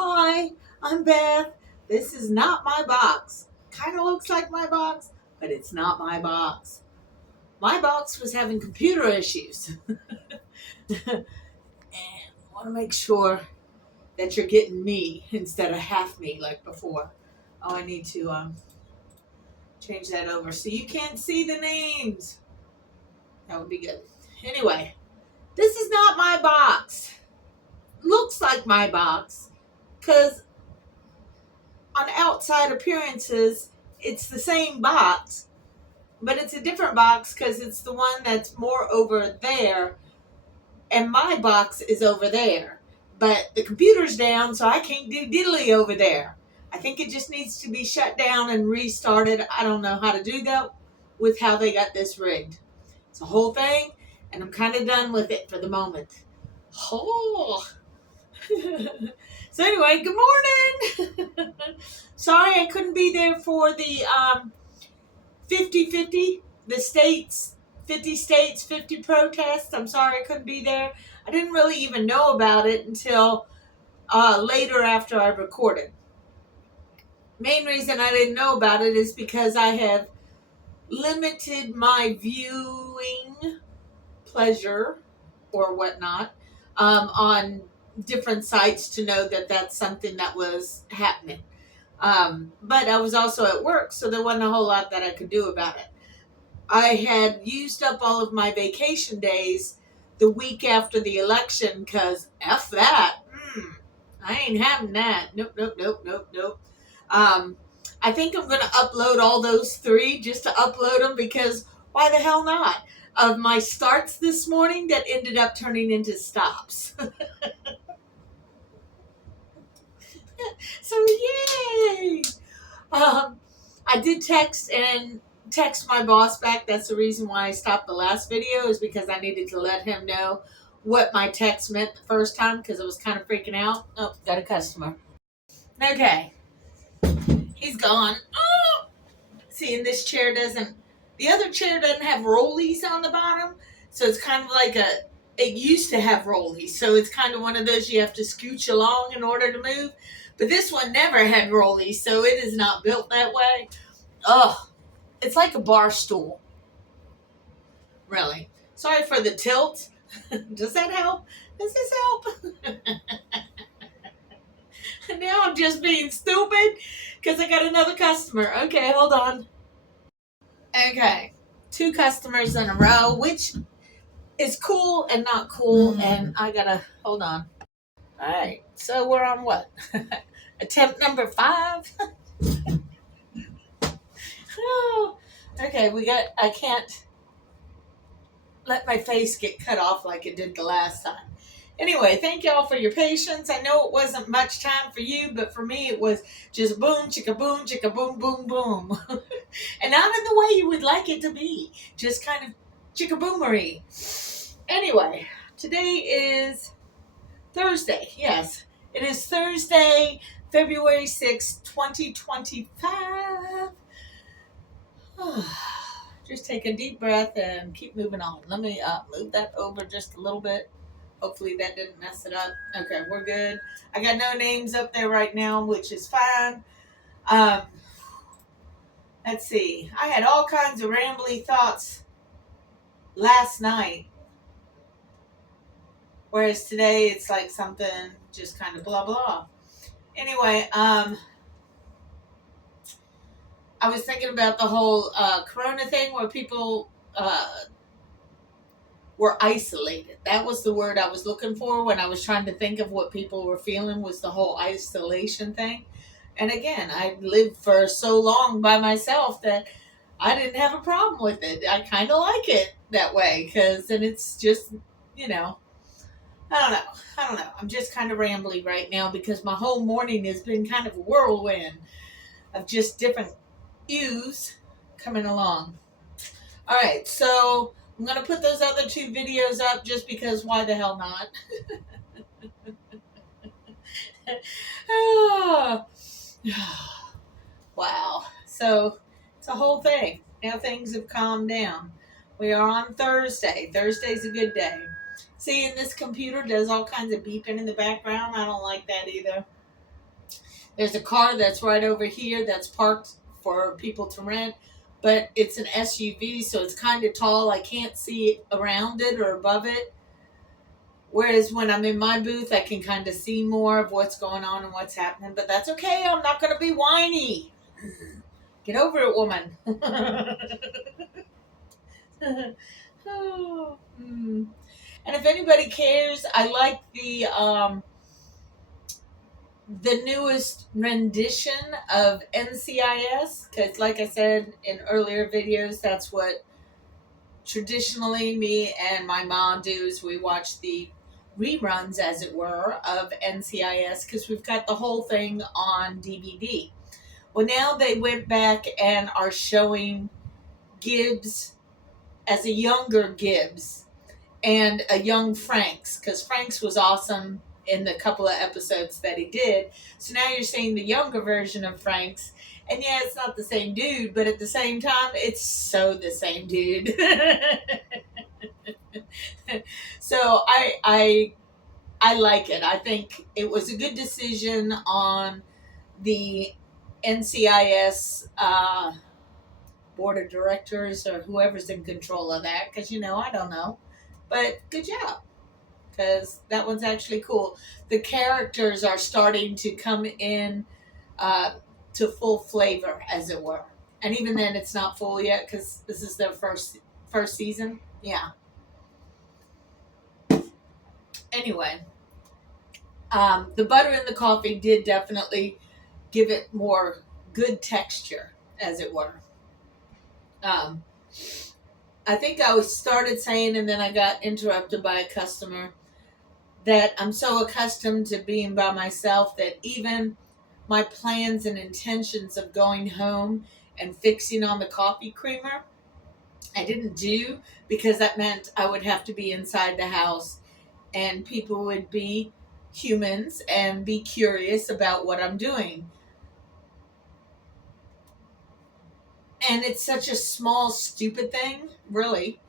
Hi, I'm Beth. This is not my box. Kind of looks like my box, but it's not my box. My box was having computer issues. And I want to make sure that you're getting me instead of half me like before. Oh, I need to change that over so you can't see the names. That would be good. Anyway, this is not my box. Looks like my box because on outside appearances, it's the same box, but it's a different box because it's the one that's more over there, and my box is over there. But the computer's down, so I can't do diddly over there. I think it just needs to be shut down and restarted. I don't know how to do that with how they got this rigged. It's a whole thing, and I'm kind of done with it for the moment. Oh. So anyway, good morning. Sorry I couldn't be there for the 50-50, the states, 50 states, 50 protests. I'm sorry I couldn't be there. I didn't really even know about it until later after I recorded. Main reason I didn't know about it is because I have limited my viewing pleasure or whatnot on different sites to know that that's something that was happening. But I was also at work, so there wasn't a whole lot that I could do about it. I had used up all of my vacation days the week after the election because F that. I ain't having that. Nope, nope, nope, nope, nope. I think I'm going to upload all those three just to upload them because why the hell not? Of my starts this morning that ended up turning into stops. So yay! I did text my boss back. That's the reason why I stopped the last video, is because I needed to let him know what my text meant the first time because I was kind of freaking out. Oh, got a customer. Okay. He's gone. Oh! See, and this chair the other chair doesn't have rollies on the bottom. So it's kind of like it used to have rollies. So it's kind of one of those you have to scooch along in order to move. But this one never had rollies, so it is not built that way. Ugh. It's like a bar stool. Really. Sorry for the tilt. Does that help? Does this help? Now I'm just being stupid because I got another customer. Okay, hold on. Okay. 2 customers in a row, which is cool and not cool. And I gotta, hold on. All right. So we're on what? Attempt number 5. Oh, okay, I can't let my face get cut off like it did the last time. Anyway, thank y'all for your patience. I know it wasn't much time for you, but for me it was just boom, chicka boom, boom, boom. And not in the way you would like it to be. Just kind of chicka boomery. Anyway, today is Thursday. Yes, it is Thursday, February 6th, 2025. Just take a deep breath and keep moving on. Let me move that over just a little bit. Hopefully that didn't mess it up. Okay, we're good. I got no names up there right now, which is fine. Let's see. I had all kinds of rambly thoughts last night. Whereas today it's like something just kind of blah blah. Anyway, I was thinking about the whole corona thing where people were isolated. That was the word I was looking for when I was trying to think of what people were feeling, was the whole isolation thing. And again, I lived for so long by myself that I didn't have a problem with it. I kind of like it that way because then it's just, I don't know. I'm just kind of rambly right now because my whole morning has been kind of a whirlwind of just different views coming along. All right, so I'm going to put those other 2 videos up just because why the hell not? Wow. So it's a whole thing. Now things have calmed down. We are on Thursday. Thursday's a good day. See, and this computer does all kinds of beeping in the background. I don't like that either. There's a car that's right over here that's parked for people to rent, but it's an SUV, so it's kind of tall. I can't see around it or above it. Whereas when I'm in my booth, I can kind of see more of what's going on and what's happening. But that's okay. I'm not going to be whiny. Get over it, woman. Oh, And if anybody cares, I like the newest rendition of NCIS, because like I said in earlier videos, that's what traditionally me and my mom do, is we watch the reruns, as it were, of NCIS, because we've got the whole thing on DVD. Well, now they went back and are showing Gibbs as a younger Gibbs and a young Franks, because Franks was awesome in the couple of episodes that he did. So now you're seeing the younger version of Franks. And yeah, it's not the same dude, but at the same time, it's so the same dude. So I like it. I think it was a good decision on the NCIS board of directors or whoever's in control of that, because I don't know, but good job, because that one's actually cool. The characters are starting to come in to full flavor, as it were, and even then it's not full yet, because this is their first season. Yeah. Anyway, the butter in the coffee did definitely give it more good texture, as it were. I think I started saying, and then I got interrupted by a customer, that I'm so accustomed to being by myself that even my plans and intentions of going home and fixing on the coffee creamer, I didn't do, because that meant I would have to be inside the house and people would be humans and be curious about what I'm doing. And it's such a small, stupid thing, really.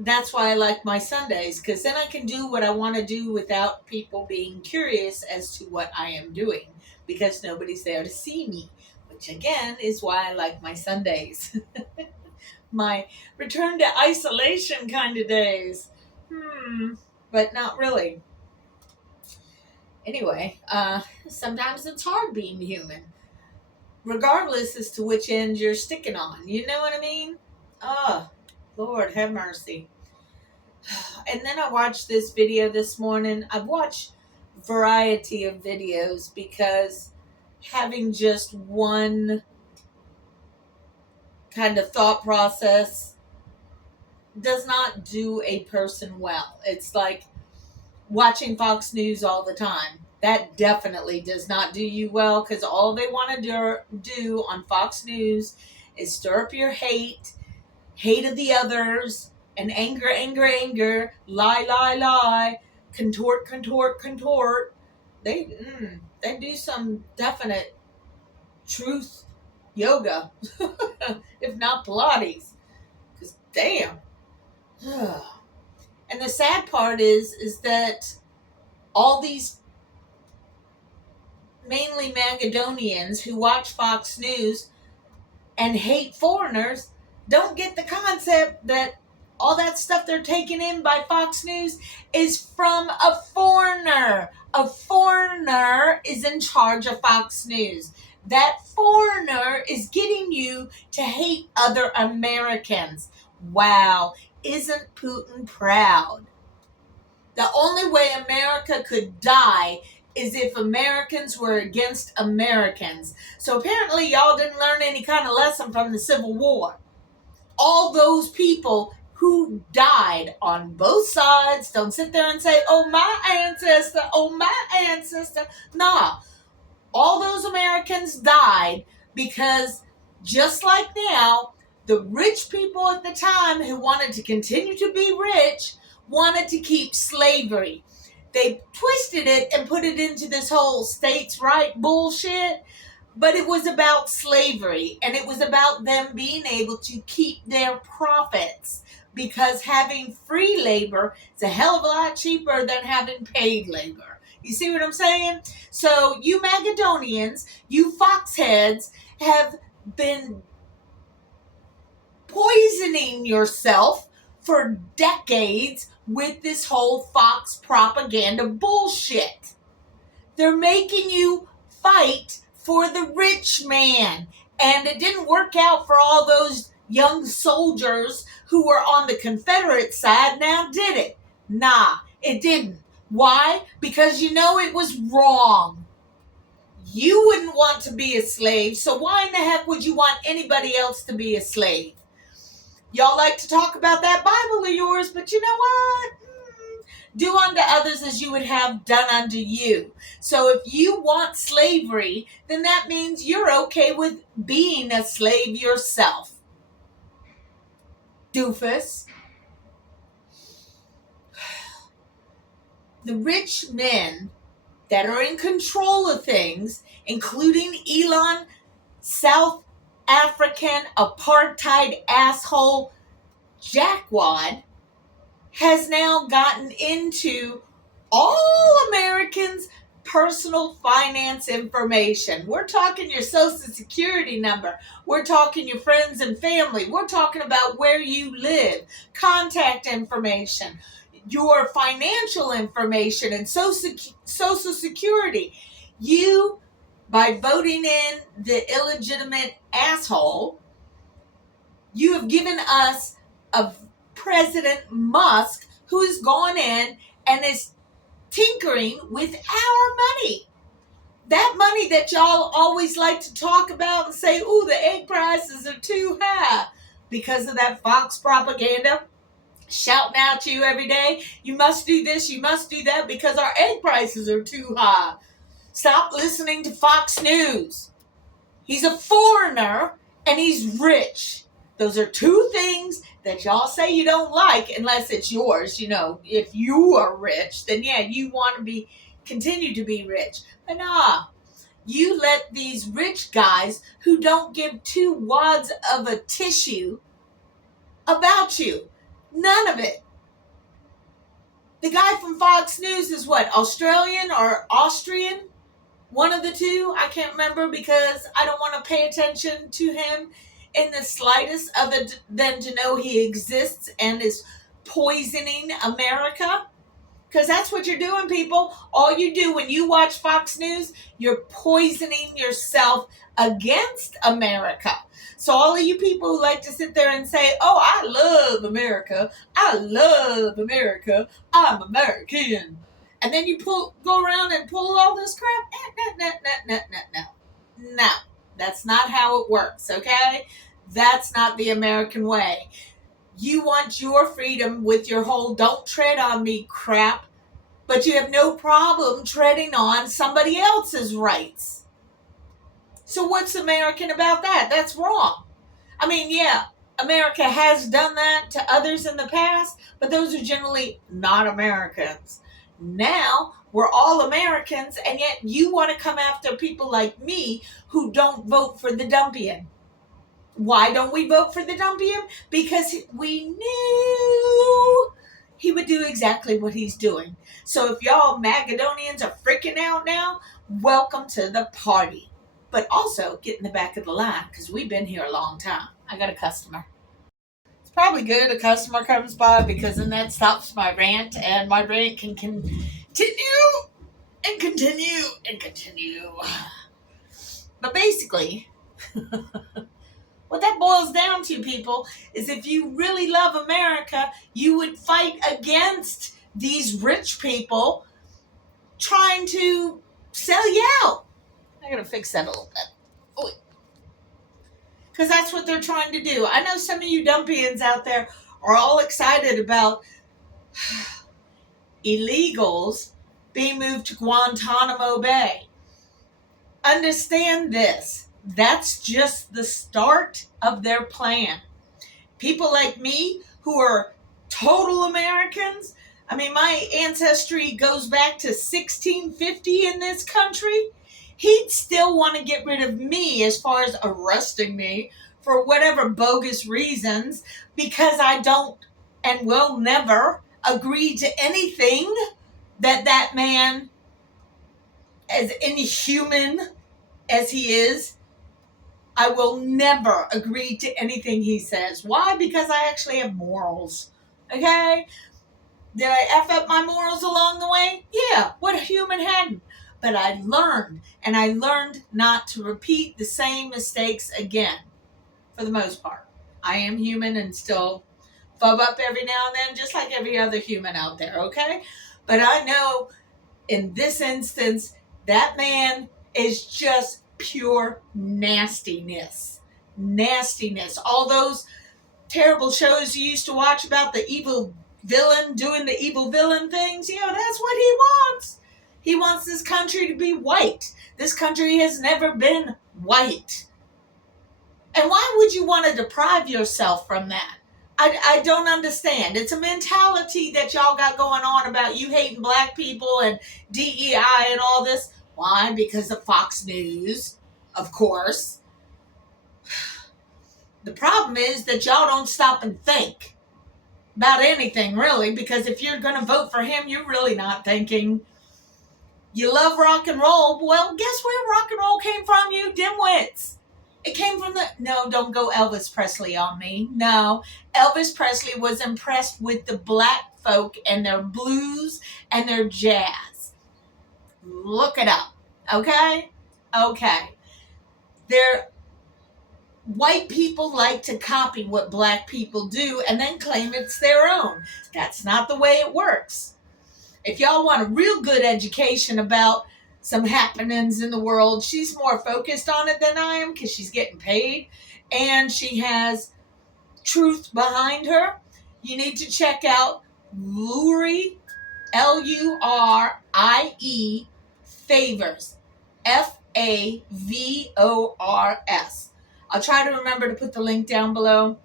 That's why I like my Sundays, because then I can do what I want to do without people being curious as to what I am doing, because nobody's there to see me, which again is why I like my Sundays. My return to isolation kind of days. But not really. Anyway, sometimes it's hard being human, regardless as to which end you're sticking on. You know what I mean? Oh, Lord have mercy. And then I watched this video this morning. I've watched a variety of videos, because having just one kind of thought process does not do a person well. It's like watching Fox News all the time. That definitely does not do you well, because all they want to do on Fox News is stir up your hate of the others, and anger, lie, contort. They do some definite truth yoga, if not Pilates. Because damn. And the sad part is that all these mainly Macedonians who watch Fox News and hate foreigners don't get the concept that all that stuff they're taking in by Fox News is from a foreigner. A foreigner is in charge of Fox News. That foreigner is getting you to hate other Americans. Wow, isn't Putin proud? The only way America could die is if Americans were against Americans. So apparently y'all didn't learn any kind of lesson from the Civil War. All those people who died on both sides, don't sit there and say, oh, my ancestor. Nah, all those Americans died because, just like now, the rich people at the time who wanted to continue to be rich wanted to keep slavery. They twisted it and put it into this whole states' right bullshit, but it was about slavery, and it was about them being able to keep their profits, because having free labor is a hell of a lot cheaper than having paid labor. You see what I'm saying? So you Magadonians, you foxheads, have been poisoning yourself for decades with this whole Fox propaganda bullshit. They're making you fight for the rich man. And it didn't work out for all those young soldiers who were on the Confederate side, now did it? Nah, it didn't. Why? Because you know it was wrong. You wouldn't want to be a slave, so why in the heck would you want anybody else to be a slave? Y'all like to talk about that Bible of yours, but you know what? Do unto others as you would have done unto you. So if you want slavery, then that means you're okay with being a slave yourself. Doofus. The rich men that are in control of things, including Elon, South African apartheid asshole jackwad, has now gotten into all Americans' personal finance information. We're talking your social security number. We're talking your friends and family. We're talking about where you live, contact information, your financial information, and social security. You, by voting in the illegitimate asshole, you have given us a President Musk who has gone in and is tinkering with our money. That money that y'all always like to talk about and say, ooh, the egg prices are too high because of that Fox propaganda shouting out to you every day. You must do this, you must do that because our egg prices are too high. Stop listening to Fox News. He's a foreigner and he's rich. Those are two things that y'all say you don't like unless it's yours. You know, if you are rich, then yeah, you want to continue to be rich. But nah, you let these rich guys who don't give two wads of a tissue about you. None of it. The guy from Fox News is what, Australian or Austrian? One of the two. I can't remember because I don't want to pay attention to him in the slightest other than to know he exists and is poisoning America. Because that's what you're doing, people. All you do when you watch Fox News, you're poisoning yourself against America. So all of you people who like to sit there and say, oh, I love America. I love America. I'm American. And then you go around and pull all this crap. No, that's not how it works, okay? That's not the American way. You want your freedom with your whole don't tread on me crap, but you have no problem treading on somebody else's rights. So what's American about that? That's wrong. I mean, yeah, America has done that to others in the past, but those are generally not Americans. Now, we're all Americans, and yet you want to come after people like me who don't vote for the dumpian. Why don't we vote for the dumpian? Because we knew he would do exactly what he's doing. So if y'all Magadonians are freaking out now, welcome to the party. But also get in the back of the line because we've been here a long time. I got a customer. It's probably good a customer comes by because then that stops my rant and my rant can continue and continue and continue. But basically, what that boils down to, people, is if you really love America, you would fight against these rich people trying to sell you out. I gotta fix that a little bit. Because that's what they're trying to do. I know some of you dumpians out there are all excited about illegals being moved to Guantanamo Bay. Understand this. That's just the start of their plan. People like me who are total Americans, I mean, my ancestry goes back to 1650 in this country. He'd still want to get rid of me as far as arresting me for whatever bogus reasons because I don't and will never agree to anything that man as inhuman as he is, I will never agree to anything he says. Why? Because I actually have morals. Okay? Did I F up my morals along the way? Yeah, what human hadn't? But I learned, and I learned not to repeat the same mistakes again, for the most part. I am human and still fub up every now and then, just like every other human out there, okay? But I know in this instance, that man is just pure nastiness. Nastiness. All those terrible shows you used to watch about the evil villain doing the evil villain things, that's what he wants. He wants this country to be white. This country has never been white. And why would you want to deprive yourself from that? I don't understand. It's a mentality that y'all got going on about you hating black people and DEI and all this. Why? Because of Fox News, of course. The problem is that y'all don't stop and think about anything, really, because if you're going to vote for him, you're really not thinking. You love rock and roll. Well, guess where rock and roll came from, you dimwits? It came from no, don't go Elvis Presley on me. No, Elvis Presley was impressed with the black folk and their blues and their jazz. Look it up, okay? Okay. White people like to copy what black people do and then claim it's their own. That's not the way it works. If y'all want a real good education about some happenings in the world, she's more focused on it than I am because she's getting paid and she has truth behind her. You need to check out Lurie, Lurie Favors, Favors. I'll try to remember to put the link down below.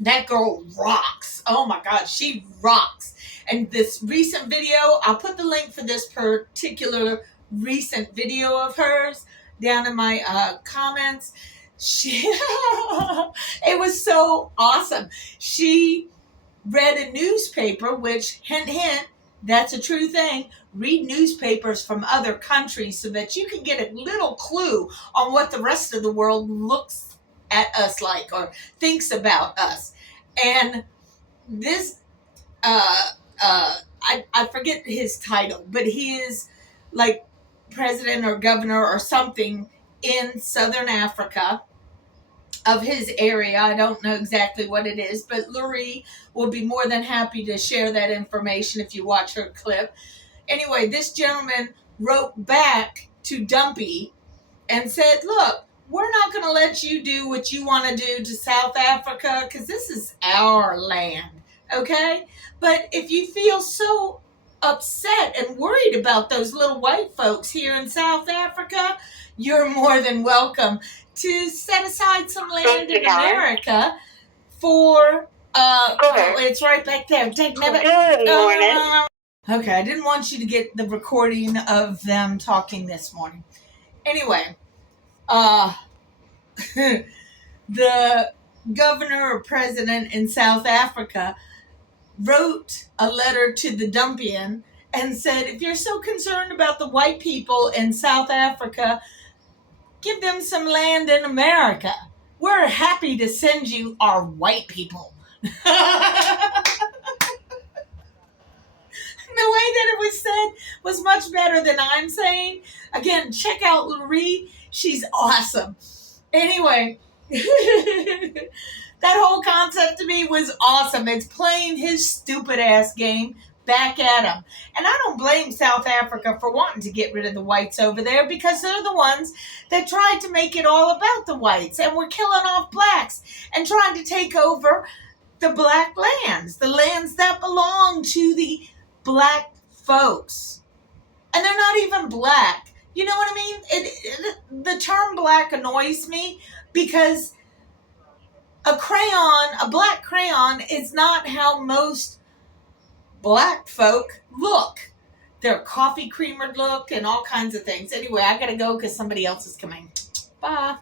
That girl rocks. Oh my God, she rocks. And this recent video, I'll put the link for this particular recent video of hers down in my comments. It was so awesome. She read a newspaper, which, hint, hint, that's a true thing. Read newspapers from other countries so that you can get a little clue on what the rest of the world looks at us like or thinks about us. And this, I forget his title, but he is like president or governor or something in Southern Africa of his area. I don't know exactly what it is, but Lurie will be more than happy to share that information if you watch her clip. Anyway, this gentleman wrote back to Dumpy and said, look, we're not going to let you do what you want to do to South Africa because this is our land, okay? But if you feel so upset and worried about those little white folks here in South Africa, you're more than welcome to set aside some land in America for, it's right back there. Take Good morning. Okay, I didn't want you to get the recording of them talking this morning. Anyway, the governor or president in South Africa wrote a letter to the dumpian and said, if you're so concerned about the white people in South Africa, give them some land in America. We're happy to send you our white people. The way that it was said was much better than I'm saying. Again, check out Lurie. She's awesome. Anyway, that whole concept to me was awesome. It's playing his stupid ass game back at him. And I don't blame South Africa for wanting to get rid of the whites over there because they're the ones that tried to make it all about the whites and were killing off blacks and trying to take over the black lands, the lands that belong to the black folks. And they're not even black. You know what I mean? The term black annoys me because a black crayon is not how most black folk look. They're coffee creamer look and all kinds of things. Anyway, I gotta go because somebody else is coming. Bye.